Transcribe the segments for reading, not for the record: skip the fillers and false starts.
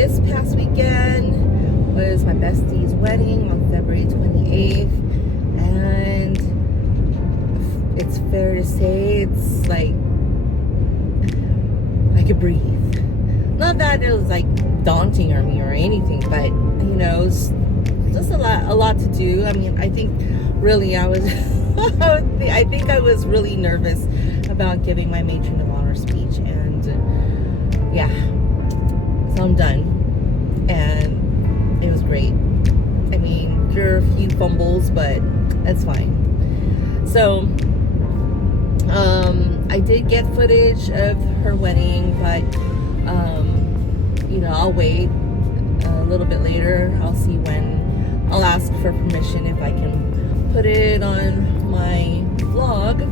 this past weekend was my bestie's wedding on February 28th, and it's fair to say it's like I could breathe. Not that it was like daunting or me or anything, but you know, it's just a lot to do. I mean, I think really I was I think I was really nervous about giving my matron of honor speech, and yeah, so I'm done, and it was great. I mean, there are a few fumbles, but that's fine. So I did get footage of her wedding, but you know, I'll wait a little bit later. I'll see when I'll ask for permission if I can put it on my vlog,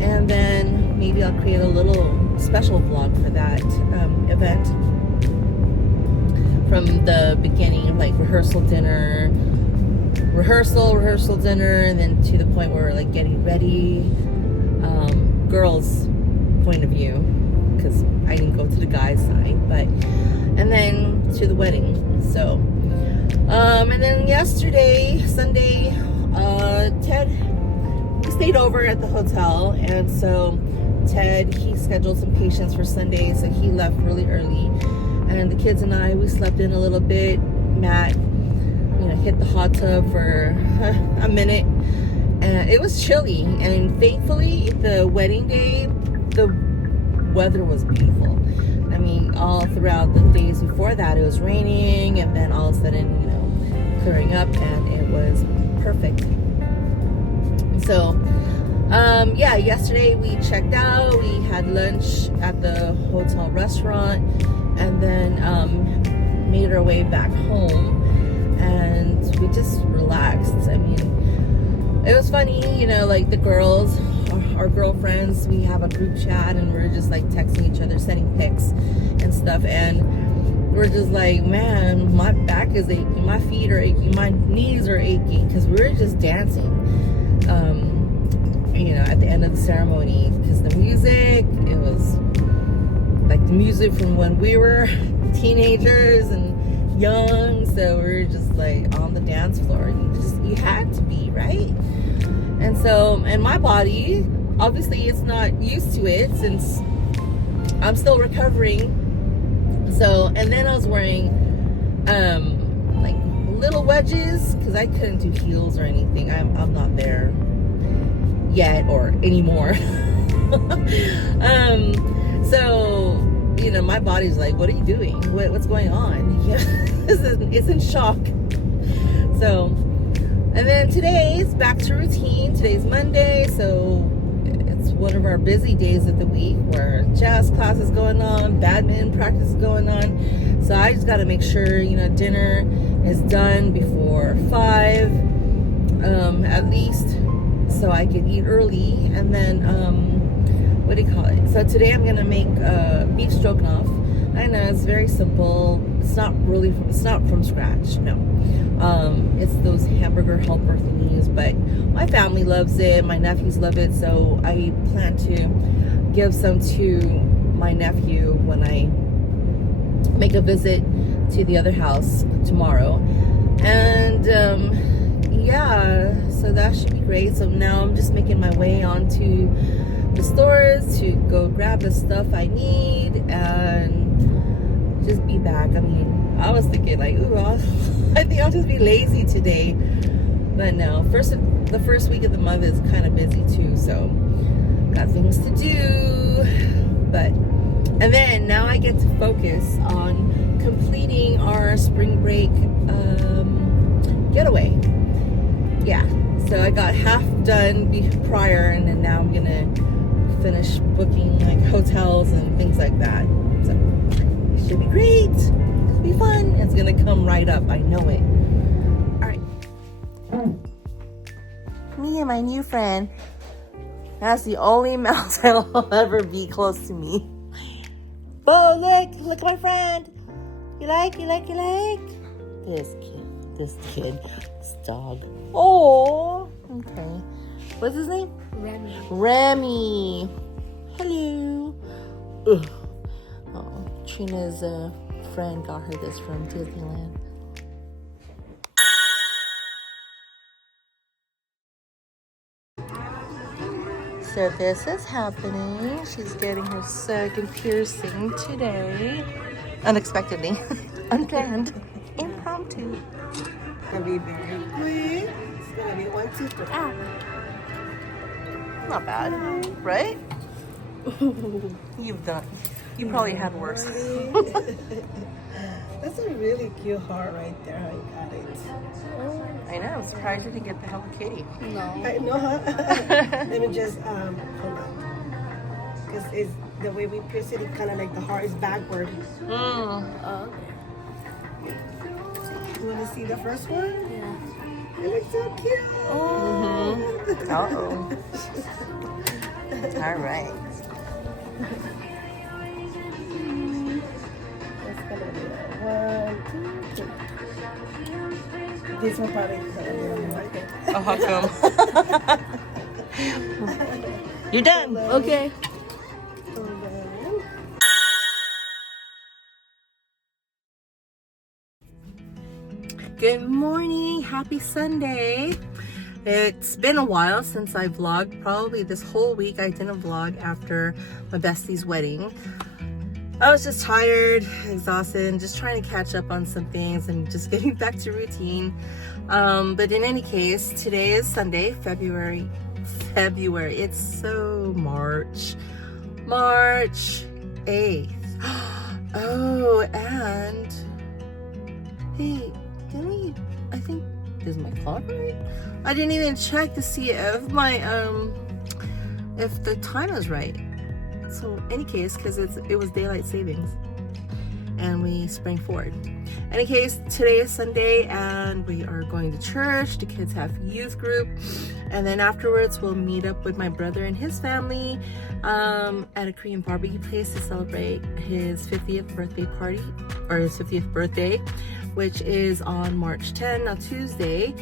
and then maybe I'll create a little special vlog for that event, from the beginning, like rehearsal dinner, and then to the point where we're like getting ready, girls' point of view, because I didn't go to the guys' side, but and then to the wedding. So and then yesterday, Sunday, Ted, we stayed over at the hotel, and so Ted, he scheduled some patients for Sunday, so he left really early, and the kids and I, we slept in a little bit. Matt, you know, hit the hot tub for a minute, and it was chilly, and thankfully the wedding day, the weather was beautiful. I mean, all throughout the days before that, it was raining, and then all of a sudden, you know, clearing up, and it was perfect. So yeah, yesterday we checked out, we had lunch at the hotel restaurant, and then made our way back home, and we just relaxed. I mean, it was funny, you know, like the girls, our girlfriends, we have a group chat, and we're just like texting each other, sending pics and stuff, and we're just like, man, my back is aching, my feet are aching, my knees are aching, because we were just dancing, you know, at the end of the ceremony, because the music, it was like the music from when we were teenagers and young, so we were just like on the dance floor. You had to be, right? And so, and my body, obviously it's not used to it since I'm still recovering. So, and then I was wearing like little wedges, because I couldn't do heels or anything. I'm not there yet or anymore. So, you know, my body's like, what are you doing? What's going on? It's in shock. So, and then today is back to routine. Today's Monday, so it's one of our busy days of the week, where jazz class is going on, badminton practice is going on. So I just got to make sure, you know, dinner is done before 5, at least, so I can eat early. And then what do you call it? So today I'm gonna make beef stroganoff. I know it's very simple. It's not from scratch. No, it's those hamburger helper thingies. But my family loves it. My nephews love it. So I plan to give some to my nephew when I make a visit to the other house tomorrow. And yeah, so that should be great. So now I'm just making my way onto the stores to go grab the stuff I need and just be back. I mean, I was thinking like, ooh, I think I'll just be lazy today, but no. The first week of the month is kind of busy too, so got things to do. But and then now I get to focus on completing our spring break getaway. Yeah, so I got half done prior, and then now I'm gonna finish booking like hotels and things like that. So it should be great. It'll be fun. It's gonna come right up. I know it. All right. Me and my new friend. That's the only mouse that'll ever be close to me. Oh, look at my friend. You like? This kid, this dog. Oh, okay. What's his name? Remy. Hello. Ugh. Oh, Trina's friend got her this from Disneyland. So this is happening. She's getting her second piercing today. Unexpectedly. Unplanned. Impromptu. Gonna be very quick. It's gonna be 1, 2, 3. Ah. Not bad, right? You probably had worse. That's a really cute heart right there. How you got it. I know. I'm surprised you didn't get the Hello Kitty. No. I know. Let me just hold on. Because it's the way we pierce it, kind of like the heart is backward. Oh. You want to see the first one? Yeah. It looks so cute. Oh. Uh-oh. All right. That's gonna be 1, 2, 3. This one probably is gonna be right there. Oh, how come? You're done. Okay. Good morning. Happy Sunday. It's been a while since I vlogged. Probably this whole week I didn't vlog after my bestie's wedding. I was just tired, exhausted, and just trying to catch up on some things and just getting back to routine. But in any case, today is Sunday, February. It's so March 8th. Oh, and hey, I think, is my clock right? I didn't even check to see if my if the time is right. So any case, because it was daylight savings and we sprang forward. Any case, today is Sunday and we are going to church. The kids have youth group, and then afterwards we'll meet up with my brother and his family at a Korean barbecue place to celebrate his 50th birthday party, or his 50th birthday, which is on March 10, on Tuesday.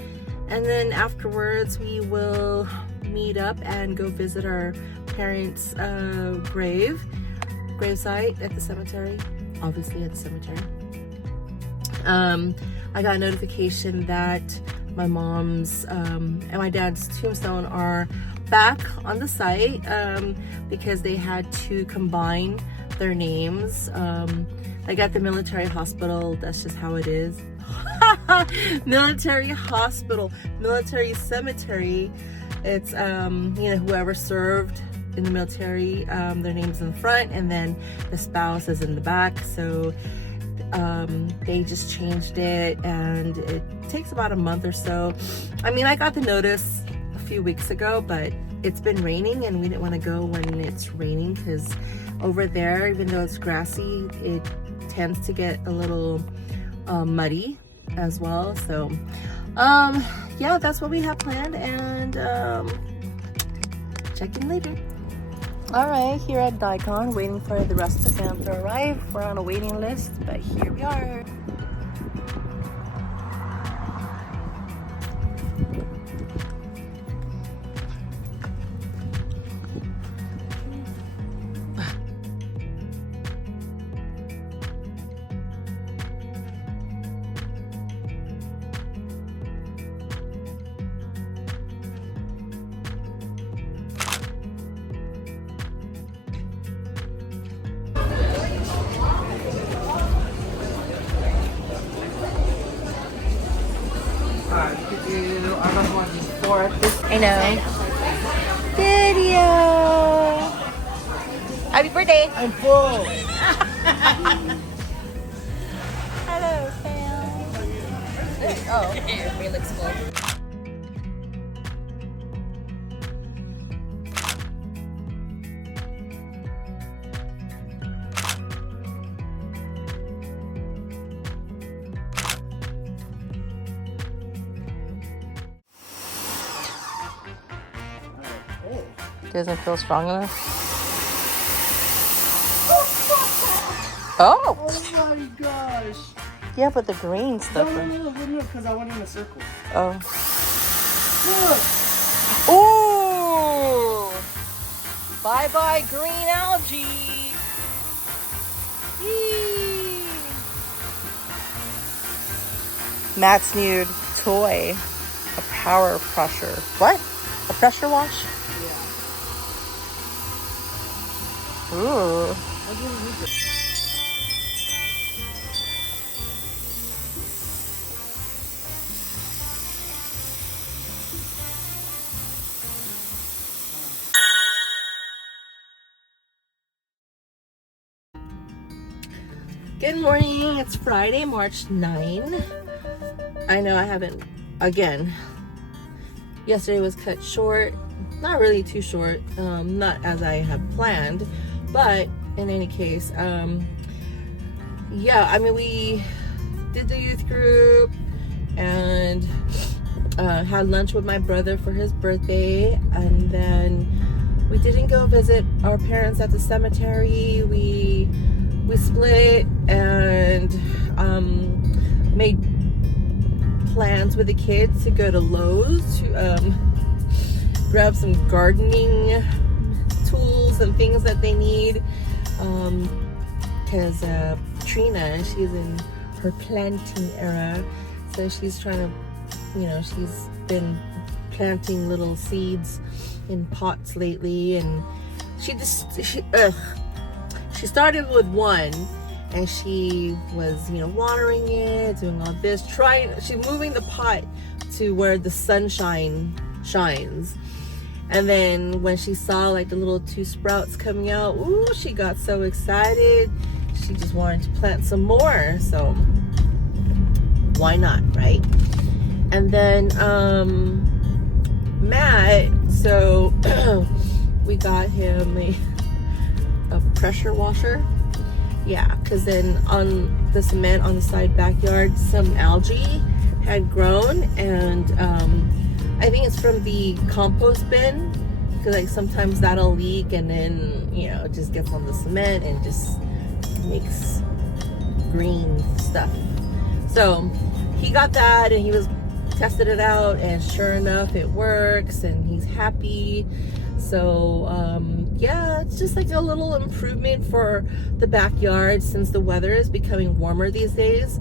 And then afterwards we will meet up and go visit our parents' gravesite at the cemetery, obviously at the cemetery. I got a notification that my mom's and my dad's tombstone are back on the site because they had to combine their names. Like at the military hospital, that's just how it is. Military hospital, military cemetery. It's whoever served in the military, their name's in the front, and then the spouse is in the back. So they just changed it, and it takes about a month or so. I mean, I got the notice a few weeks ago, but it's been raining and we didn't want to go when it's raining, because over there, even though it's grassy, it tends to get a little muddy as well. So yeah, that's what we have planned, and check in later. All right, here at Daikon, waiting for the rest of the fam to arrive. We're on a waiting list, but here we are. I know. Video. Happy birthday. I'm full. Hello, fam. Oh, everybody looks full. Doesn't feel strong enough. Oh! Oh my gosh. Yeah, but the green stuff. No, because I went in a circle. Oh. Look. Ooh! Bye bye green algae! Yee. Matt's new toy, a power pressure. What? A pressure wash? Yeah. Ooh. Good morning. It's Friday, March 9. I know I haven't, again, yesterday was cut short. Not really too short, not as I had planned, but in any case, yeah, I mean, we did the youth group and had lunch with my brother for his birthday, and then we didn't go visit our parents at the cemetery. We split and made plans with the kids to go to Lowe's to grab some gardening tools and things that they need, because Trina, she's in her planting era, so she's trying to, you know, she's been planting little seeds in pots lately, and she started with one, and she was, you know, watering it, doing all this, she's moving the pot to where the sunshine shines. And then when she saw like the little 2 sprouts coming out, ooh, she got so excited. She just wanted to plant some more. So why not, right? And then Matt, so we got him a pressure washer. Yeah, because then on the cement on the side backyard, some algae had grown, and I think it's from the compost bin, because like sometimes that'll leak, and then, you know, it just gets on the cement and just makes green stuff. So he got that, and he tested it out, and sure enough it works, and he's happy. So yeah, it's just like a little improvement for the backyard, since the weather is becoming warmer these days,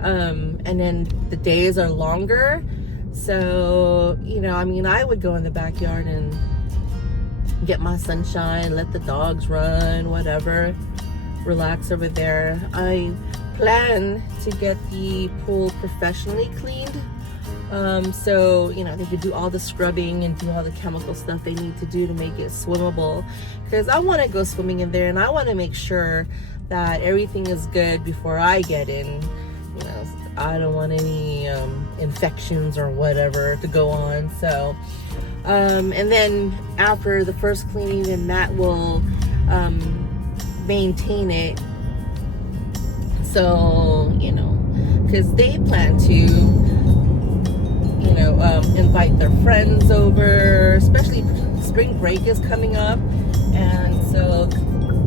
and then the days are longer. So, you know, I mean, I would go in the backyard and get my sunshine, let the dogs run, whatever, relax over there. I plan to get the pool professionally cleaned, so, you know, they could do all the scrubbing and do all the chemical stuff they need to do to make it swimmable, because I want to go swimming in there, and I want to make sure that everything is good before I get in. You know, I don't want any infections or whatever to go on. So and then after the first cleaning, then Matt will maintain it. So, you know, because they plan to, you know, invite their friends over, especially spring break is coming up, and so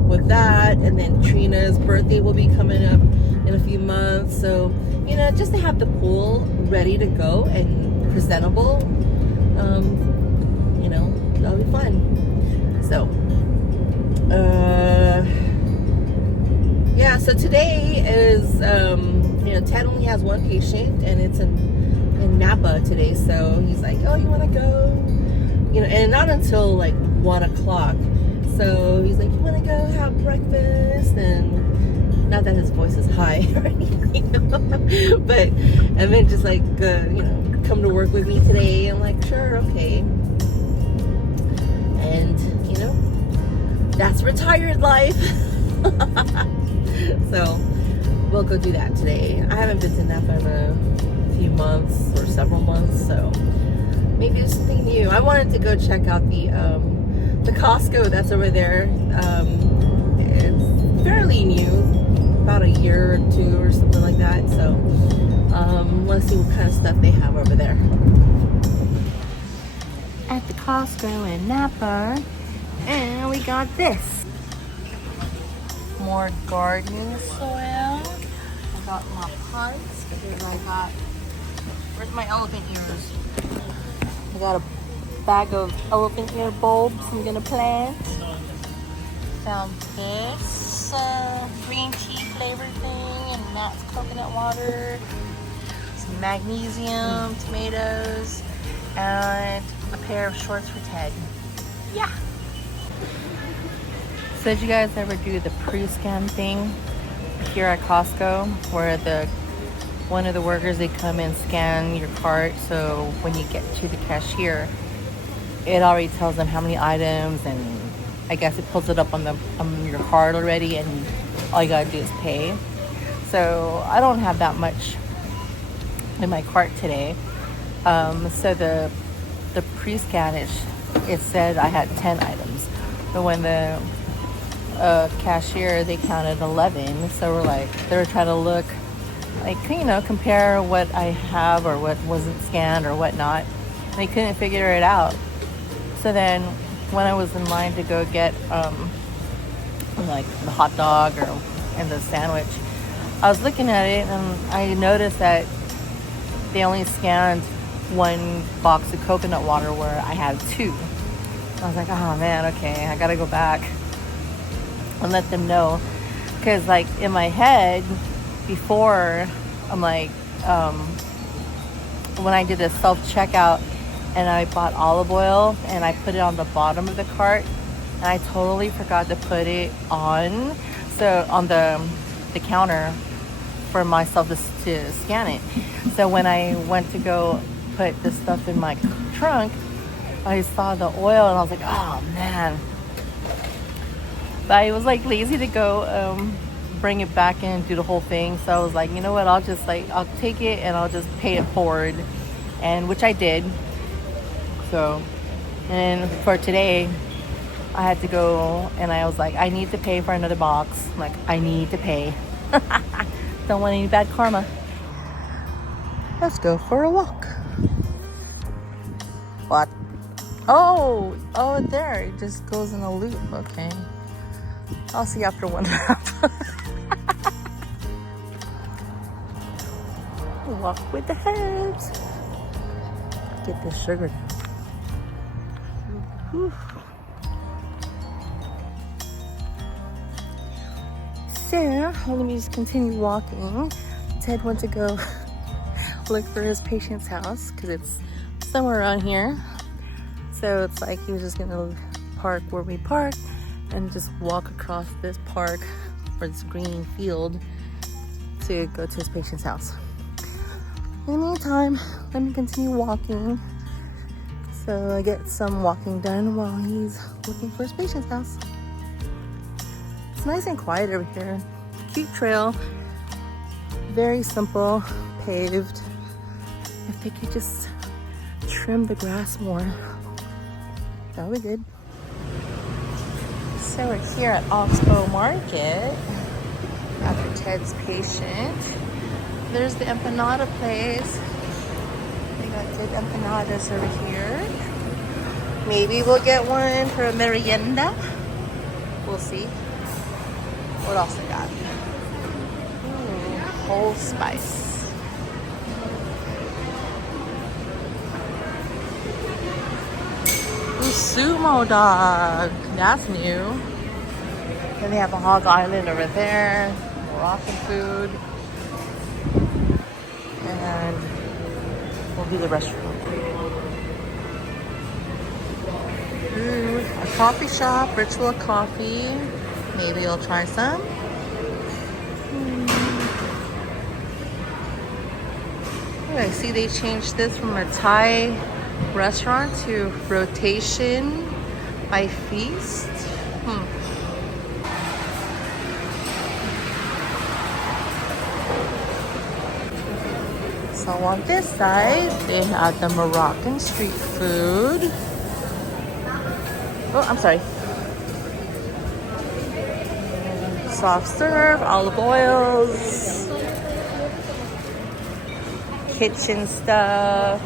with that, and then Trina's birthday will be coming up in a few months, so, you know, just to have the pool ready to go and presentable, you know, that'll be fun. So yeah, so today is, you know, Ted only has one patient, and it's in Napa today, so he's like, oh, you want to go, you know, and not until like 1 o'clock. So he's like, you want to go have breakfast? And not that his voice is high or anything, but, and then just like, you know, come to work with me today. I'm like, sure, okay. And, you know, that's retired life. So we'll go do that today. I haven't been to Napa in a few months or several months, so maybe it's something new. I wanted to go check out the Costco that's over there. It's fairly new, about a year or 2 or something like that. So want to see what kind of stuff they have over there. At the Costco in Napa, and we got this. More gardening soil. I got my pots, because I got, where's my elephant ears? I got a bag of elephant ear bulbs I'm gonna plant. Found this green tea flavored thing, and that's coconut water. magnesium, tomatoes, and a pair of shorts for Ted. Yeah. So did you guys ever do the pre-scan thing here at Costco, where one of the workers, they come and scan your cart, so when you get to the cashier, it already tells them how many items, and I guess it pulls it up on your card already, and all you gotta do is pay. So I don't have that much in my cart today. So the pre-scan, it said I had 10 items, but when the cashier, they counted 11. So they were trying to look, compare what I have or what wasn't scanned or whatnot. They couldn't figure it out. So then when I was in line to go get the hot dog and the sandwich, I was looking at it and I noticed that they only scanned one box of coconut water where I had 2. I was like, oh man, okay, I gotta go back and let them know. Because in my head before, I'm when I did a self-checkout and I bought olive oil and I put it on the bottom of the cart, and I totally forgot to put it on the counter for myself to scan it. So when I went to go put this stuff in my trunk, I saw the oil and I was like, oh man. But I was lazy to go bring it back in and do the whole thing. So I was like, you know what, I'll take it and I'll just pay it forward, and which I did. So, and for today, I had to go and I was like, I need to pay for another box. I need to pay. Don't want any bad karma. Let's go for a walk. What? Oh, there. It just goes in a loop. Okay. I'll see you after one lap. Walk with the heads. Get this sugar down. Whew. So, let me just continue walking. Ted went to go look for his patient's house because it's somewhere around here. So it's he was just gonna park where we park and just walk across this park or this green field to go to his patient's house. In the meantime, let me continue walking so I get some walking done while he's looking for his patient's house. It's nice and quiet over here. Cute trail, very simple, paved. If they could just trim the grass more, that would be good. So we're here at Oxbow Market after Ted's patient. There's the empanada place. They got good empanadas over here. Maybe we'll get one for a merienda. We'll see. What else I got? Whole spice. Ooh, sumo dog. That's new. Then they have a hog island over there. Moroccan food. And we'll do the restaurant. Ooh, a coffee shop, Ritual Coffee. Maybe I'll try some. Oh, I see they changed this from a Thai restaurant to rotation by feast. So on this side, they have the Moroccan street food. Oh, I'm sorry. Soft serve, olive oils, kitchen stuff.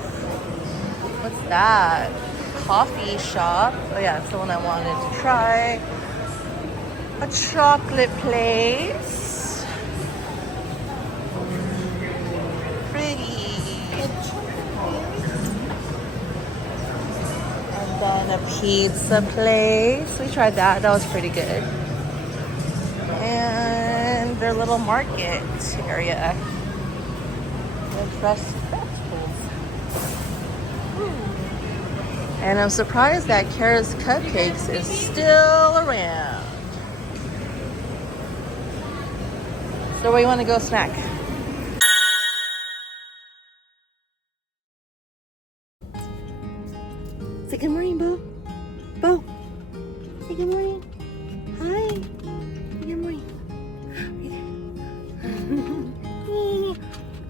What's that? Coffee shop. Oh yeah, it's the one I wanted to try. A chocolate place. Pretty. And then a pizza place. We tried that. That was pretty good. And their little market area. and fresh vegetables. And I'm surprised that Kara's Cupcakes is still around. So where you want to go snack? Say good morning, Bo. Bo. Say good morning. Hi. Say good morning.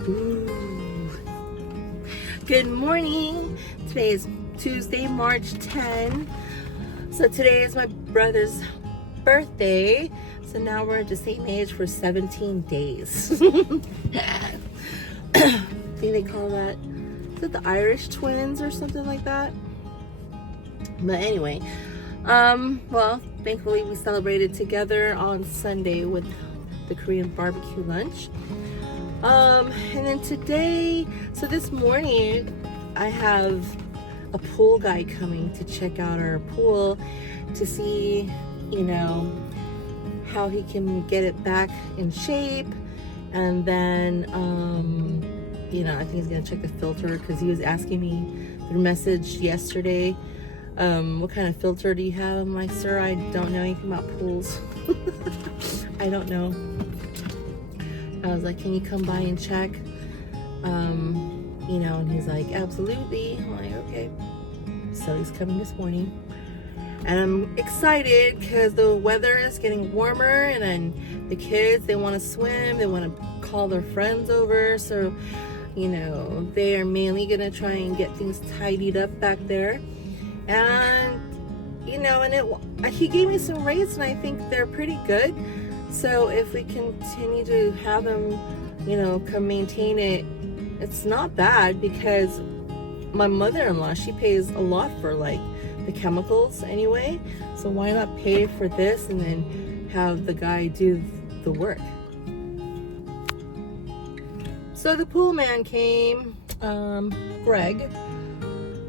Ooh. Good morning. Today is Tuesday, March 10. So today is my brother's birthday. So now we're the same age for 17 days. I think they call that, is it the Irish twins or something like that? But anyway, well, thankfully we celebrated together on Sunday with the Korean barbecue lunch. And then today, so this morning, I have a pool guy coming to check out our pool to see, you know, how he can get it back in shape. And then, you know, I think he's gonna check the filter because he was asking me through message yesterday, what kind of filter do you have? I'm like, sir, I don't know anything about pools. I don't know. I was like, can you come by and check? You know, and he's like, absolutely. I'm like, okay. So he's coming this morning. And I'm excited because the weather is getting warmer, and then the kids, they want to swim, they want to call their friends over. So, you know, they are mainly going to try and get things tidied up back there. And, you know, and he gave me some rates, and I think they're pretty good. So if we continue to have them, you know, come maintain it, it's not bad, because my mother-in-law, she pays a lot for like the chemicals anyway. So why not pay for this and then have the guy do the work? So the pool man came, Greg.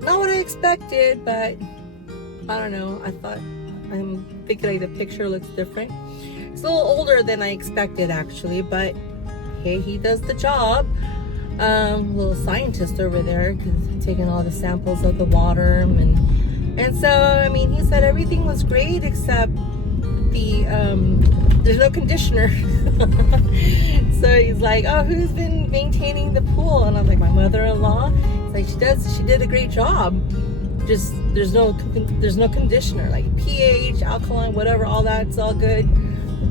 Not what I expected, but I don't know. I'm thinking like the picture looks different. It's a little older than I expected actually, but hey, he does the job. Little scientist over there, taking all the samples of the water, and so I mean, he said everything was great except there's no conditioner. So he's like, oh, who's been maintaining the pool? And I'm like, my mother-in-law. It's like, she did a great job. Just there's no conditioner, like pH, alkaline, whatever, all that's all good,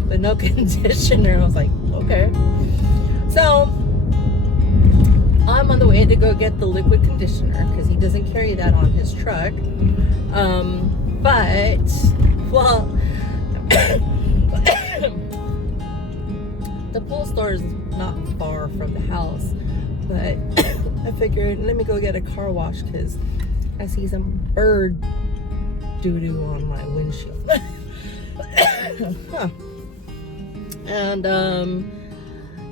but no conditioner. I was like, okay. So I'm on the way to go get the liquid conditioner because he doesn't carry that on his truck. But, well, the pool store is not far from the house, but I figured, let me go get a car wash because I see some bird doo-doo on my windshield. Huh.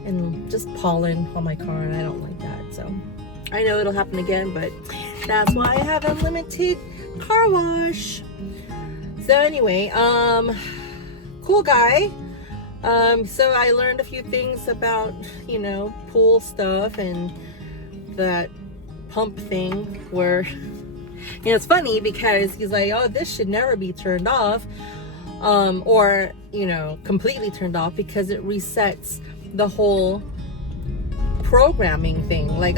And just pollen on my car, and I don't like that. So I know it'll happen again, but that's why I have unlimited car wash. So anyway, cool guy. So I learned a few things about, you know, pool stuff and that pump thing where, you know, it's funny because he's like, oh, this should never be turned off, or, you know, completely turned off, because it resets the whole programming thing. Like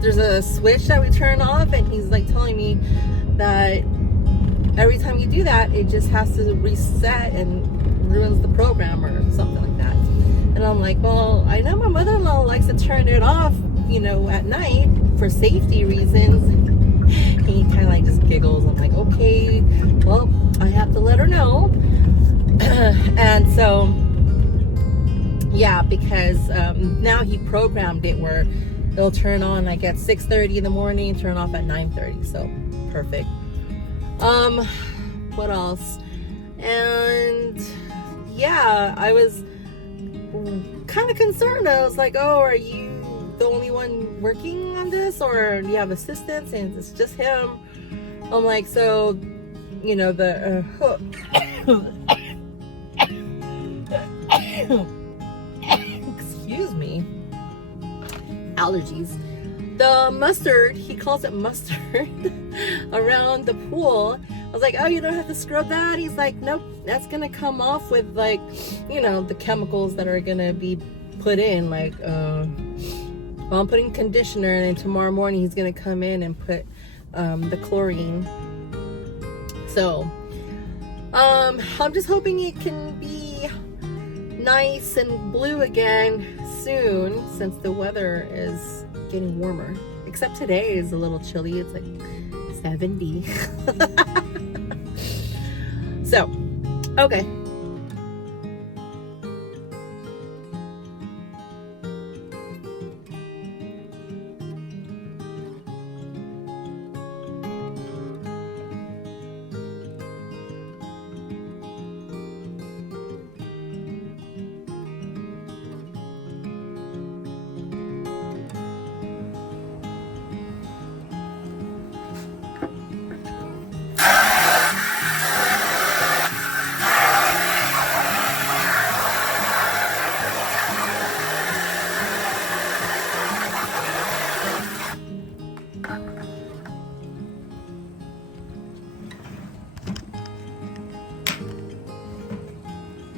there's a switch that we turn off, and he's like telling me that every time you do that, it just has to reset and ruins the program or something like that. And I'm like, well, I know my mother-in-law likes to turn it off, you know, at night for safety reasons. And he kind of like just giggles. I'm like, okay, well, I have to let her know. And so yeah, because now he programmed it where it'll turn on like at 6:30 in the morning, turn off at 9:30. So perfect. What else? And yeah, I was kind of concerned. I was like, oh, are you the only one working on this, or do you have assistants and it's just him? I'm like, so, you know, the excuse me. allergies. The mustard, he calls it mustard, around the pool. I was like, oh, you don't have to scrub that? He's like, nope, that's gonna come off with, like, you know, the chemicals that are gonna be put in. Like, well, I'm putting conditioner, and then tomorrow morning he's gonna come in and put the chlorine. So, I'm just hoping it can be nice and blue again soon, since the weather is getting warmer. Except today is a little chilly. It's like 70. So, okay.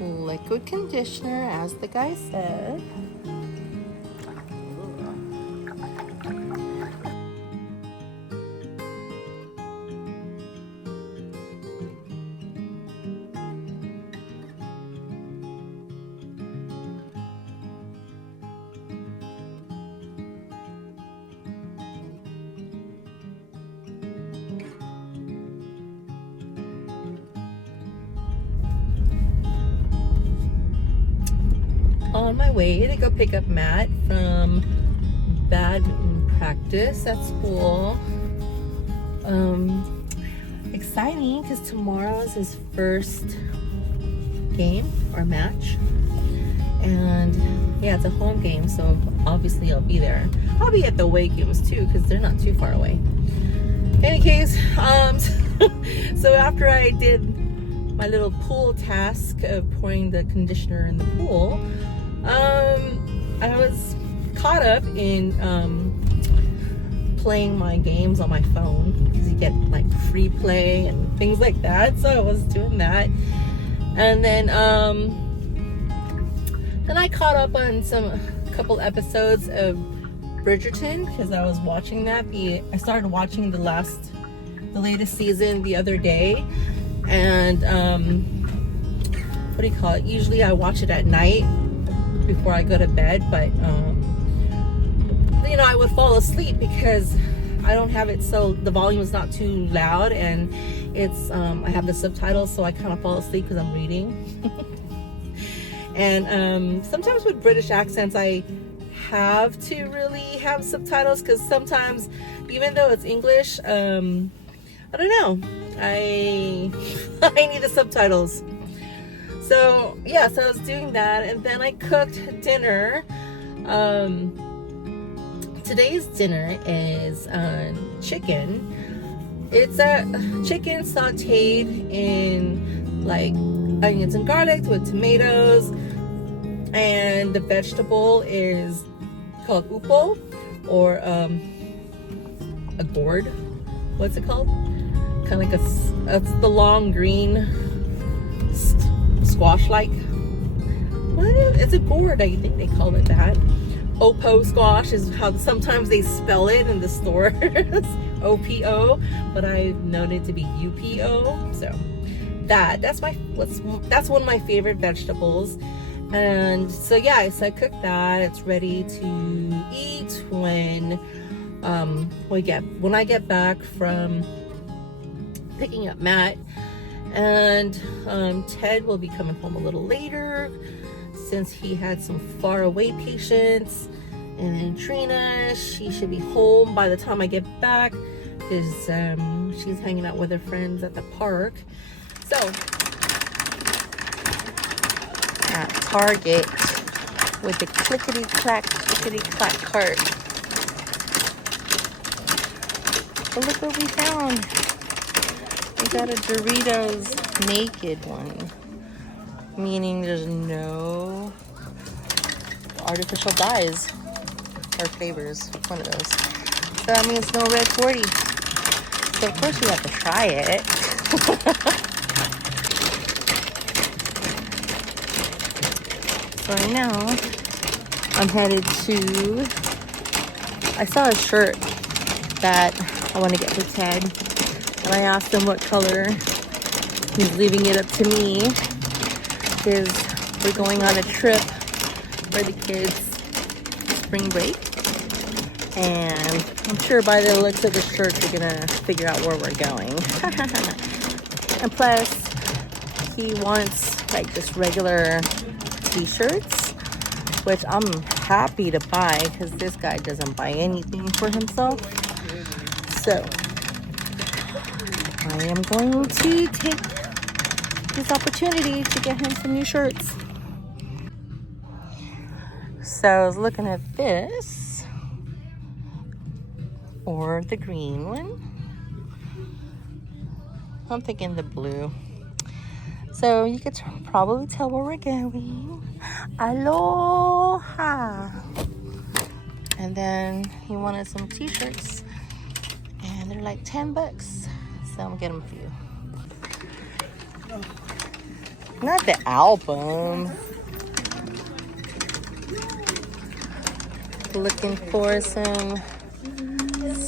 Liquid conditioner, as the guy said. On my way to go pick up Matt from badminton practice at school. Exciting, because tomorrow is his first game or match, and yeah, it's a home game, so obviously I'll be there. I'll be at the away games too, because they're not too far away. In any case, so after I did my little pool task of pouring the conditioner in the pool, I was caught up in playing my games on my phone, because you get like free play and things like that. So I was doing that, and then I caught up on a couple episodes of Bridgerton, because I was watching that. I started watching the latest season the other day, and what do you call it? Usually I watch it at night before I go to bed, but you know, I would fall asleep because I don't have it, so the volume is not too loud, and it's I have the subtitles, so I kind of fall asleep because I'm reading. And sometimes with British accents I have to really have subtitles, because sometimes, even though it's English, I don't know, I need the subtitles. So yeah, so I was doing that, and then I cooked dinner. Today's dinner is chicken. It's a chicken sauteed in like onions and garlic with tomatoes, and the vegetable is called upo, or a gourd. What's it called? Kind of like it's the long green squash-like. It's a gourd, I think they call it that. Opo squash is how sometimes they spell it in the stores. OPO, but I've known it to be UPO. So that's one of my favorite vegetables. And so yeah, so I cooked that. It's ready to eat when I get back from picking up Matt. And Ted will be coming home a little later, since he had some far away patients. And then Trina, she should be home by the time I get back, because she's hanging out with her friends at the park. So at Target with the clickety-clack cart. But look what we found. We got a Doritos naked one, meaning there's no artificial dyes. or flavors, one of those. So that means no red 40. So of course we have to try it. So right now I'm headed to, I saw a shirt that I want to get for Ted, and I asked him what color. He's leaving it up to me because we're going on a trip for the kids' spring break, and I'm sure by the looks of the shirt you're gonna figure out where we're going. And plus he wants like just regular t-shirts, which I'm happy to buy because this guy doesn't buy anything for himself. So I am going to take this opportunity to get him some new shirts. So I was looking at this or the green one. I'm thinking the blue. So you could probably tell where we're going. Aloha! And then he wanted some t-shirts, and they're like $10. So I'm getting a few. Not the album. Looking for some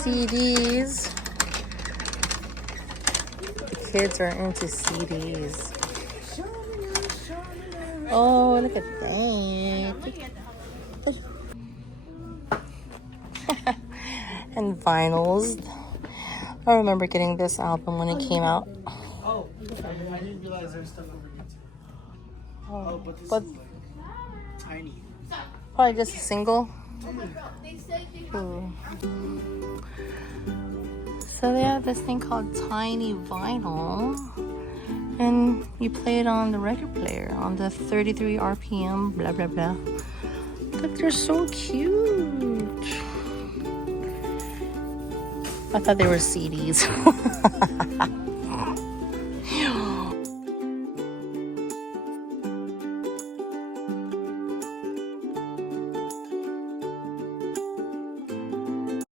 CDs. The kids are into CDs. Oh, look at that. And vinyls. I remember getting this album when it came out. Oh, I didn't realize there's stuff over here too. Oh, but this is like tiny. Probably just a single. Ooh. So they have this thing called Tiny Vinyl, and you play it on the record player on the 33 RPM, blah blah blah. Look, they're so cute. I thought they were CDs.